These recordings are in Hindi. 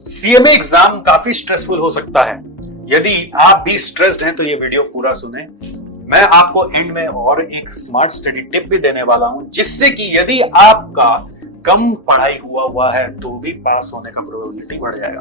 सीएमए एग्जाम काफी स्ट्रेसफुल हो सकता है। यदि आप भी स्ट्रेस्ड हैं तो ये वीडियो पूरा सुने। मैं आपको एंड में और एक स्मार्ट स्टडी टिप भी देने वाला हूं, जिससे कि यदि आपका कम पढ़ाई हुआ है तो भी पास होने का प्रोबेबिलिटी बढ़ जाएगा।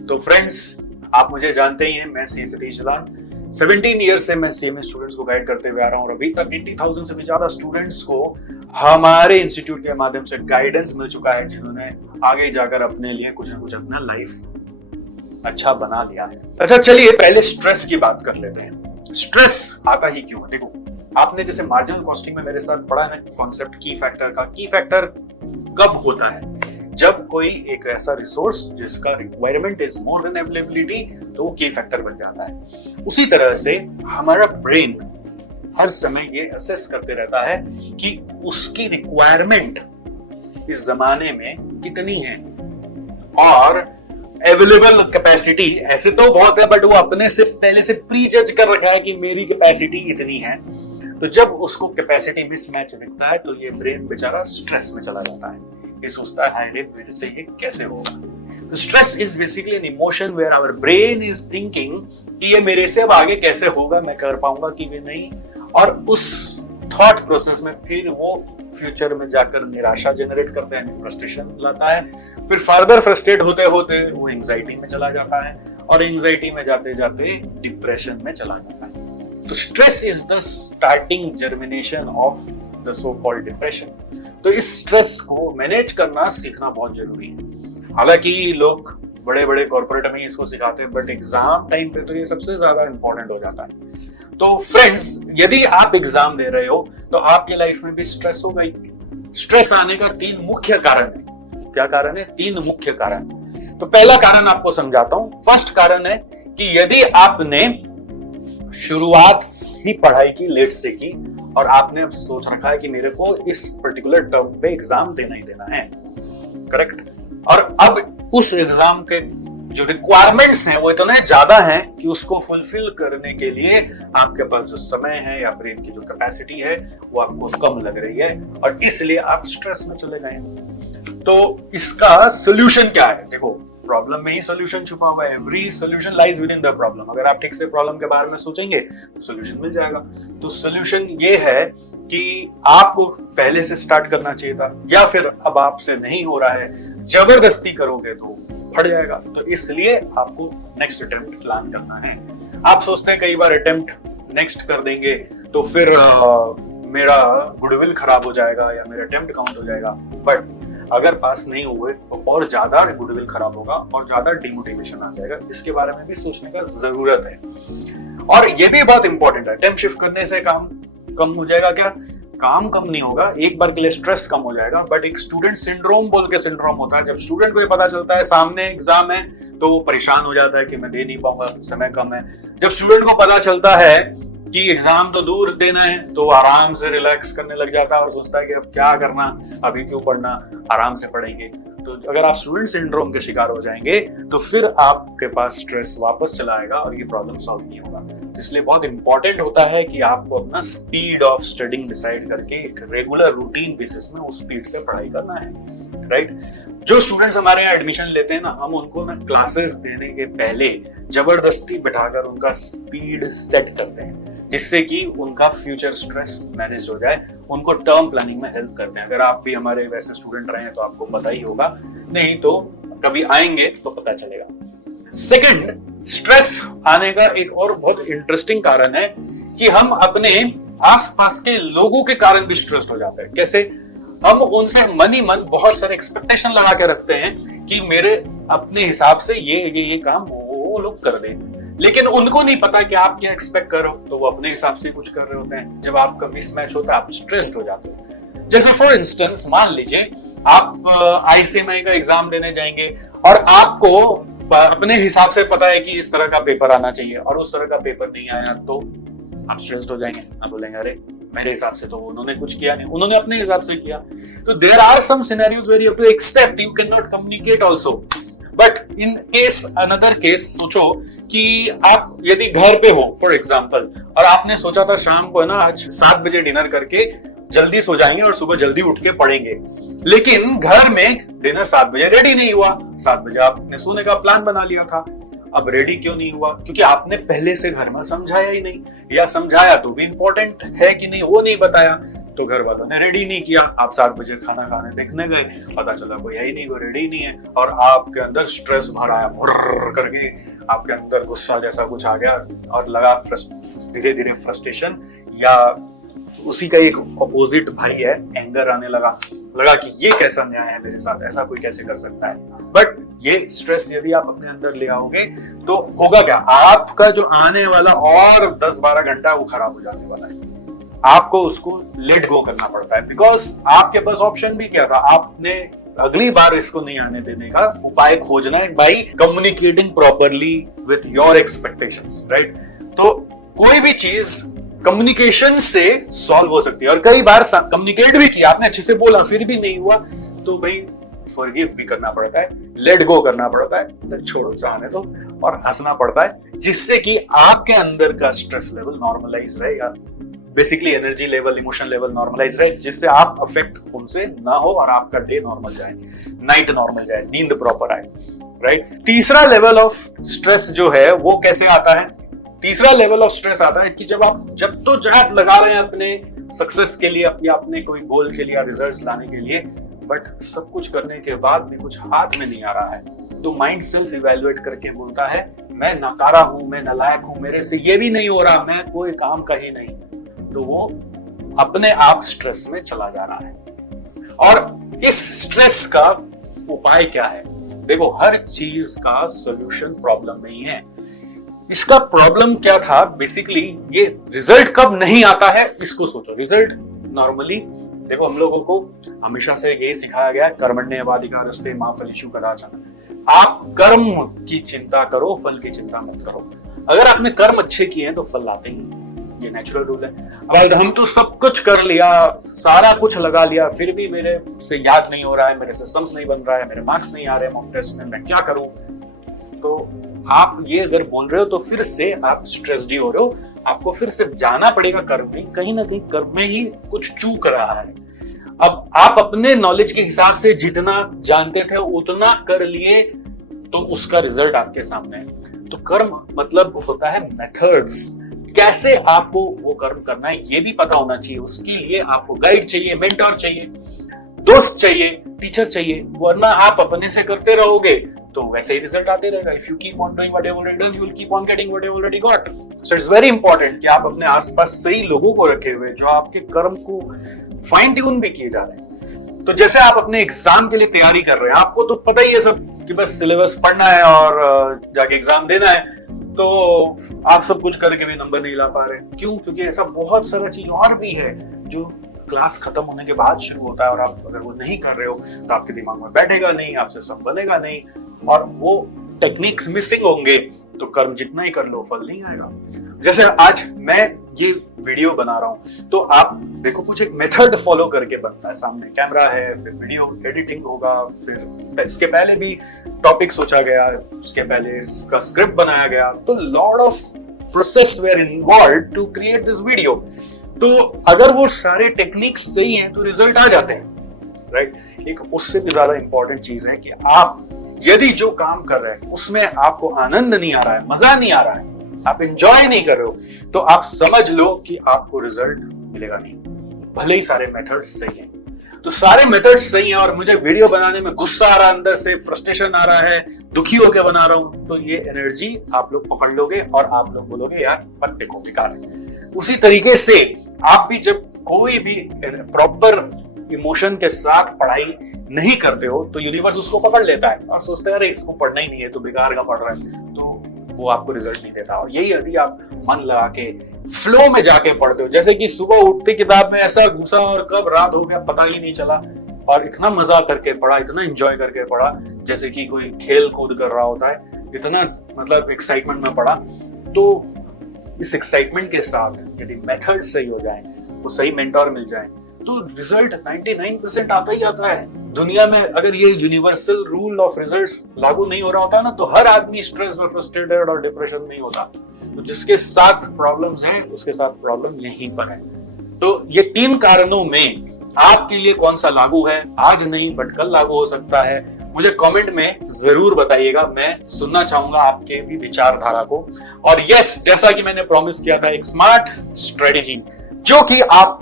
तो फ्रेंड्स, आप मुझे जानते ही हैं, मैं सी सतीश जलान 17 ईयर से मैं सीएमए स्टूडेंट्स को गाइड करते हुए आ रहा हूं और अभी तक 80,000 से भी ज्यादा स्टूडेंट्स को हमारे इंस्टीट्यूट के माध्यम से गाइडेंस मिल चुका है, जिन्होंने आगे जाकर अपने लिए कुछ ना कुछ अपना लाइफ अच्छा बना लिया है। अच्छा, चलिए पहले स्ट्रेस की बात कर लेते हैं। स्ट्रेस आता ही क्यों? देखो, आपने जैसे मार्जिनल कॉस्टिंग में मेरे साथ पढ़ा है ना कॉन्सेप्ट की फैक्टर का। की फैक्टर कब होता है? जब कोई एक ऐसा रिसोर्स जिसका requirement is more than availability, तो वो की फैक्टर बन जाता है। उसी तरह से हमारा ब्रेन हर समय ये असेस करते रहता है कि उसकी रिक्वायरमेंट इस जमाने में कितनी है और अवेलेबल कैपेसिटी ऐसे तो बहुत है, बट वो अपने से पहले से प्री जज कर रखा है कि मेरी कैपेसिटी इतनी है। तो जब उसको कैपेसिटी मिसमैच दिखता है तो ये ब्रेन बेचारा स्ट्रेस में चला जाता है। ये सोचता है, हाय रे, मेरे से ये कैसे होगा। तो stress is basically an emotion where our brain is thinking कि ये मेरे से अब आगे कैसे होगा, मैं कर पाऊंगा कि भी नहीं। और उस थॉट प्रोसेस में फिर वो फ्यूचर में जाकर निराशा जनरेट करता है, फ्रस्ट्रेशन लाता है। फिर फर्दर फ्रस्ट्रेट होते होते वो एंजाइटी में चला जाता है और एंजाइटी में जाते जाते डिप्रेशन में चला जाता है। तो stress is the starting germination of the so called depression. तो इस स्ट्रेस को मैनेज करना सीखना बहुत जरूरी है। हालांकि लोग बड़े बड़े कॉर्पोरेट में इसको सिखाते हैं, बट एग्जाम टाइम पे तो ये सबसे ज्यादा इंपॉर्टेंट हो जाता है। तो फ्रेंड्स, यदि आप एग्जाम दे रहे हो तो आपकी लाइफ में भी स्ट्रेस होगा ही। स्ट्रेस आने का 3 मुख्य कारण है। क्या कारण है? 3 मुख्य कारण। तो पहला कारण आपको समझाता हूं। फर्स्ट कारण है कि यदि आपने शुरुआत ही पढ़ाई की लेट से की और आपने अब सोच रखा है कि मेरे को इस पर्टिकुलर टर्म पे एग्जाम देना ही देना है, करेक्ट, और अब उस एग्जाम के जो रिक्वायरमेंट्स हैं वो इतने ज्यादा हैं कि उसको फुलफिल करने के लिए आपके पास जो समय है या ब्रेन की जो कैपेसिटी है वो आपको कम लग रही है और इसलिए आप स्ट्रेस में चले गए। तो इसका सोल्यूशन क्या है? देखो, प्रॉब्लम में ही सोल्यूशन छुपा हुआ है। Every solution lies with in the problem. अगर आप ठीक से प्रॉब्लम के बारे में सोचेंगे तो सोल्यूशन मिल जाएगा। तो सोल्यूशन ये है कि आपको पहले से स्टार्ट करना चाहिए था, या फिर अब आपसे नहीं हो रहा है, जबरदस्ती करोगे तो फट जाएगा। तो इसलिए आपको नेक्स्ट अटेम्प्ट प्लान करना है। आप सोचते हैं कई बार अटेम्प्ट नेक्स्ट कर देंगे तो फिर मेरा गुडविल खराब हो जाएगा या मेरा अटेम्प्ट काउंट हो जाएगा, बट अगर पास नहीं हुए तो और ज्यादा गुडविल खराब होगा और ज्यादा डिमोटिवेशन आ जाएगा। इसके बारे में भी सोचने का जरूरत है। और ये भी बहुत इंपॉर्टेंट है, अटेम्प्ट शिफ्ट करने से काम कम हो जाएगा क्या? काम कम नहीं होगा, एक बार के लिए स्ट्रेस कम हो जाएगा, बट एक स्टूडेंट सिंड्रोम बोल के सिंड्रोम होता है। जब स्टूडेंट को ये पता चलता है सामने एग्जाम है तो वो परेशान हो जाता है कि मैं दे नहीं पाऊंगा, समय कम है। जब स्टूडेंट को पता चलता है कि एग्जाम तो दूर देना है तो आराम से रिलैक्स करने लग जाता है और सोचता है कि अब क्या करना, अभी क्यों पढ़ना, आराम से पढ़ेंगे। तो अगर आप स्टूडेंट सिंड्रोम के शिकार हो जाएंगे तो फिर आपके पास स्ट्रेस वापस चला आएगा और ये प्रॉब्लम सॉल्व नहीं होगा। तो इसलिए बहुत इंपॉर्टेंट होता है कि आपको अपना स्पीड ऑफ स्टडिंग डिसाइड करके एक रेगुलर रूटीन बेसिस में उस स्पीड से पढ़ाई करना है, राइट। जो स्टूडेंट्स हमारे यहाँ एडमिशन लेते हैं ना, हम उनको ना क्लासेस देने के पहले जबरदस्ती बिठाकर उनका स्पीड सेट करते हैं, जिससे कि उनका फ्यूचर स्ट्रेस मैनेज हो जाए, उनको टर्म प्लानिंग में हेल्प करते हैं। अगर आप भी हमारे वैसे स्टूडेंट रहे हैं तो आपको पता ही होगा, नहीं तो कभी आएंगे तो पता चलेगा। सेकंड, स्ट्रेस आने का एक और बहुत इंटरेस्टिंग कारण है कि हम अपने आसपास के लोगों के कारण भी स्ट्रेस्ड हो जाते हैं। कैसे? हम उनसे मन ही मन बहुत सारे एक्सपेक्टेशन लगा के रखते हैं कि मेरे अपने हिसाब से ये काम वो लोग कर दें, लेकिन उनको नहीं पता कि आप क्या एक्सपेक्ट करो, तो वो अपने हिसाब से कुछ कर रहे होते हैं। जब आपका मिसमैच होता है आप स्ट्रेस्ड हो जाते हो। जैसे फॉर इंस्टेंस, मान लीजिए आप आईसीएमआई का एग्जाम देने जाएंगे और आपको अपने हिसाब से पता है कि इस तरह का पेपर आना चाहिए और उस तरह का पेपर नहीं आया तो आप स्ट्रेस्ड हो जाएंगे। आप बोलेंगे, अरे मेरे हिसाब से तो उन्होंने कुछ किया नहीं, उन्होंने अपने हिसाब से किया। तो there are some scenarios where you have to accept, you can not communicate also. But in case another case, सोचो कि आप यदि घर पे हो फॉर एग्जांपल और आपने सोचा था शाम को है ना आज 7 बजे डिनर करके जल्दी सो जाएंगे और सुबह जल्दी उठ के पढ़ेंगे, लेकिन घर में डिनर 7 बजे रेडी नहीं हुआ, 7 बजे आपने सोने का प्लान बना लिया था। अब रेडी क्यों नहीं हुआ? क्योंकि आपने पहले से घर में समझाया ही नहीं, या समझाया तो भी इंपॉर्टेंट है कि नहीं वो नहीं बताया, तो घर वालों ने रेडी नहीं किया। आप 7 बजे खाना खाने देखने गए, पता चला कोई है ही नहीं, वो रेडी नहीं है, और आपके अंदर स्ट्रेस भर आया, करके आपके अंदर गुस्सा जैसा कुछ आ गया और लगा धीरे धीरे फ्रस्ट्रेशन, या उसी का एक अपोजिट भाई है, एंगर आने लगा कि ये कैसा न्याय है मेरे साथ, ऐसा कोई कैसे कर सकता है। बट ये स्ट्रेस यदि आप अपने अंदर ले आओगे तो होगा क्या, आपका जो आने वाला और 10-12 घंटा वो खराब हो जाने वाला है। आपको उसको लेट गो करना पड़ता है, बिकॉज आपके पास ऑप्शन भी क्या था, आपने अगली बार इसको नहीं आने देने का उपाय खोजना है by communicating properly with your expectations, right. तो कोई भी चीज कम्युनिकेशन से सॉल्व हो सकती है, और कई बार कम्युनिकेट भी किया आपने, अच्छे से बोला, फिर भी नहीं हुआ, तो भाई फॉरगिव भी करना पड़ता है, लेट गो करना पड़ता है, तो छोड़ो जाने दो, और हंसना पड़ता है, जिससे कि आपके अंदर का स्ट्रेस लेवल नॉर्मलाइज रहे, या basically energy level, emotion level normalize रहे, जिससे आप अफेक्ट उनसे ना हो और आपका डे नॉर्मल जाए, नाइट नॉर्मल जाए, नींद प्रॉपर आए, राइट। तीसरा लेवल ऑफ स्ट्रेस जो है वो कैसे आता है? तीसरा लेवल ऑफ स्ट्रेस आता है कि जब तो जहां लगा रहे हैं अपने सक्सेस के लिए, अपने कोई गोल के लिए, रिजल्ट्स लाने के लिए, बट सब कुछ करने के बाद भी कुछ हाथ में नहीं आ रहा है, तो माइंड सेल्फ इवैल्यूएट करके बोलता है मैं नकारा हूं, मैं नालायक हूं, मेरे से ये भी नहीं हो रहा, मैं कोई काम का ही नहीं, तो वो अपने आप स्ट्रेस में चला जा रहा है। और इस स्ट्रेस का उपाय क्या है? देखो, हर चीज का सॉल्यूशन प्रॉब्लम में ही है। इसका प्रॉब्लम क्या था? बेसिकली ये रिजल्ट कब नहीं आता है इसको सोचो। रिजल्ट नॉर्मली देखो, हम लोगों को हमेशा से यही सिखाया गया है, कर्मण्येवाधिकारस्ते मा फलेषु कदाचन। आप कर्म की चिंता करो, फल की चिंता मत करो। अगर आपने कर्म अच्छे किए हैं तो फल आते ही, ये नेचुरल रूल है। अब हम तो सब कुछ कर लिया, सारा कुछ लगा लिया, फिर भी मेरे से याद नहीं हो रहा है, मेरे से सम्स नहीं बन रहा है, मेरे मार्क्स नहीं आ रहे मॉक टेस्ट में, मैं क्या करूं? तो आप ये अगर बोल रहे हो तो फिर से आप स्ट्रेस्ड ही हो रहे हो, आपको फिर से जाना पड़ेगा कर्म में, कहीं ना कहीं कर्म में ही कुछ चूक रहा है। अब आप अपने नॉलेज के हिसाब से जितना जानते थे उतना कर लिए, तो उसका रिजल्ट आपके सामने है। तो कर्म मतलब होता है मेथड्स, कैसे आपको वो कर्म करना है ये भी पता होना चाहिए। उसके लिए आपको गाइड चाहिए, मेंटर चाहिए, दोस्त चाहिए, टीचर चाहिए, वरना आप अपने से करते रहोगे तो वैसे ही रिजल्ट आते रहेगा। If you keep on doing what you already done, you will keep on getting what you already got. So it's very important कि आप अपने आसपास सही लोगों को रखे हुए जो आपके कर्म को फाइन ट्यून भी किए जा रहे हैं। तो जैसे आप अपने एग्जाम के लिए तैयारी कर रहे हैं, आपको तो पता ही है सब कि बस सिलेबस पढ़ना है और जाके एग्जाम देना है, तो आप सब कुछ करके भी नंबर नहीं ला पा रहे। क्यों? क्योंकि ऐसा बहुत सारा चीज और भी है जो क्लास खत्म होने के बाद शुरू होता है, और आप अगर वो नहीं कर रहे हो तो आपके दिमाग में बैठेगा नहीं, आपसे सब बनेगा नहीं, और वो टेक्निक्स मिसिंग होंगे, तो कर्म जितना ही कर लो फल नहीं आएगा। जैसे आज मैं ये वीडियो बना रहा हूं, तो आप देखो कुछ एक मेथड फॉलो करके बनता है। सामने कैमरा है, फिर वीडियो एडिटिंग होगा, फिर इसके पहले भी टॉपिक सोचा गया, उसके पहले इसका स्क्रिप्ट बनाया गया, तो lot of process were involved to create this video. तो अगर वो सारे टेक्निक्स सही हैं तो रिजल्ट आ जाते हैं, राइट। एक उससे भी ज्यादा इंपॉर्टेंट चीज है कि आप यदि जो काम कर रहे हैं उसमें आपको आनंद नहीं आ रहा है, मजा नहीं आ रहा है, आप एंजॉय नहीं कर रहे हो, तो आप समझ लो कि आपको रिजल्ट मिलेगा नहीं, भले ही सारे मेथड्स सही हैं। तो सारे मेथड्स सही हैं और मुझे वीडियो बनाने में गुस्सा आ रहा है, अंदर से फ्रस्ट्रेशन आ रहा है, दुखी होकर बना रहा हूं, तो ये एनर्जी आप लोग पकड़ लोगे और आप लोग बोलोगे यार पत्ते को बेकार है। उसी तरीके से आप भी जब कोई भी प्रॉपर इमोशन के साथ पढ़ाई नहीं करते हो तो यूनिवर्स उसको पकड़ लेता है और सोचते हैं अरे इसको पढ़ना ही नहीं है, तो बेकार का पढ़ रहा है, तो वो आपको रिजल्ट नहीं देता। और यही यदि आप मन लगा के फ्लो में जाके पढ़ते हो, जैसे कि सुबह उठते किताब में ऐसा घुसा और कब रात हो गया पता ही नहीं चला, और इतना मजा करके पढ़ा, इतना एंजॉय करके पढ़ा जैसे कि कोई खेल कूद कर रहा होता है, इतना मतलब एक्साइटमेंट में पढ़ा। तो इस एक्साइटमेंट के साथ यदि मेथड सही हो जाए, वो सही मेंटर मिल जाए, तो रिजल्ट 99% आता ही आता है। दुनिया में अगर ये यूनिवर्सल रूल ऑफ रिजल्ट्स लागू नहीं हो रहा होता ना, तो हर आदमी स्ट्रेस और फ्रस्ट्रेटेड और डिप्रेशन नहीं होता। तो जिसके साथ प्रॉब्लम्स हैं उसके साथ प्रॉब्लम यहीं पर है। तो ये 3 कारणों में आपके लिए कौन सा लागू है, आज नहीं बट कल लागू हो सकता है, मुझे कमेंट में जरूर बताइएगा। मैं सुनना चाहूंगा आपके भी विचारधारा को। और यस, जैसा कि मैंने प्रॉमिस किया था, एक स्मार्ट स्ट्रेटेजी जो कि आप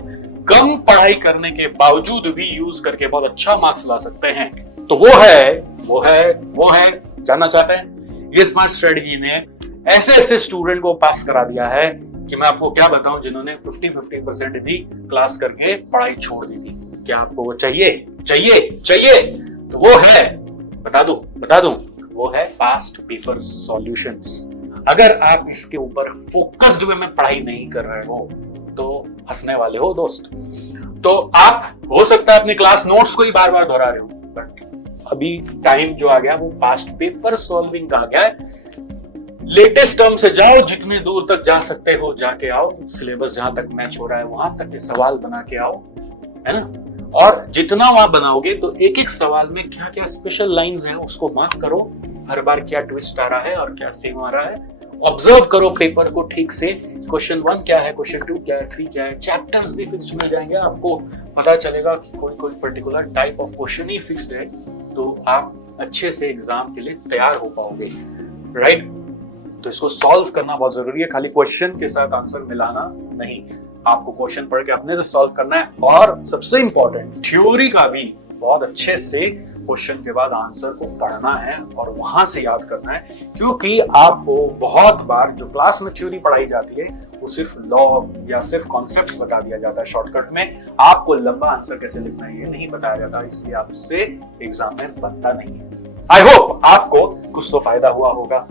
कम पढ़ाई करने के बावजूद भी यूज करके बहुत अच्छा मार्क्स ला सकते हैं, तो वो है जानना चाहते हैं? ये स्मार्ट स्ट्रेटेजी ने ऐसे स्टूडेंट को पास करा दिया है कि मैं आपको क्या बताऊं, जिन्होंने 50% भी क्लास करके पढ़ाई छोड़ दी थी। क्या आपको वो चाहिए? तो वो है, बता दूं, वो है पास्ट पेपर सॉल्यूशंस। अगर आप इसके ऊपर फोकस्ड वे में पढ़ाई नहीं कर रहे हो तो हंसने वाले हो दोस्त। तो आप हो सकता है अपनी क्लास नोट्स को ही बार बार दोहरा रहे हो, बट अभी टाइम जो आ गया वो पास्ट पेपर सॉल्विंग का आ गया है। लेटेस्ट टर्म से जाओ, जितने दूर तक जा सकते हो जाके आओ, सिलेबस जहां तक मैच हो रहा है वहां तक के सवाल बना के आओ, है ना। और जितना वहां बनाओगे तो एक एक सवाल में क्या क्या स्पेशल लाइंस हैं उसको मार्क करो, हर बार क्या ट्विस्ट आ रहा है और क्या सेम आ रहा है। ऑब्जर्व करो पेपर को ठीक से, क्वेश्चन 1 क्या है, क्वेश्चन 2 क्या है, 3 क्या है, चैप्टर्स भी फिक्स्ड मिल जाएंगे, आपको पता चलेगा कि कोई particular type of question he fixed है, तो आप अच्छे से एग्जाम के लिए तैयार हो पाओगे, राइट। तो इसको सॉल्व करना बहुत जरूरी है, खाली क्वेश्चन के साथ आंसर मिलाना नहीं, आपको क्वेश्चन पढ़ के अपने से सॉल्व करना है। और सबसे इंपॉर्टेंट, थ्योरी का भी बहुत अच्छे से क्वेश्चन के बाद आंसर को पढ़ना है और वहां से याद करना है, क्योंकि आपको बहुत बार जो क्लास में थ्योरी पढ़ाई जाती है वो सिर्फ लॉ या सिर्फ कॉन्सेप्ट्स बता दिया जाता है शॉर्टकट में, आपको लंबा आंसर कैसे लिखना है ये नहीं बताया जाता, इसलिए आपसे एग्जाम में बनता नहीं है। आई होप आपको कुछ तो फायदा हुआ होगा।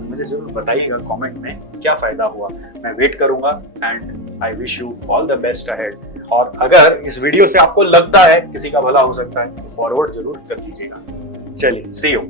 मुझे जरूर बताइएगा कमेंट में क्या फायदा हुआ, मैं वेट करूंगा। And I wish you all the best ahead. और अगर इस वीडियो से आपको लगता है किसी का भला हो सकता है तो फॉरवर्ड जरूर कर दीजिएगा। चलिए, सी यू।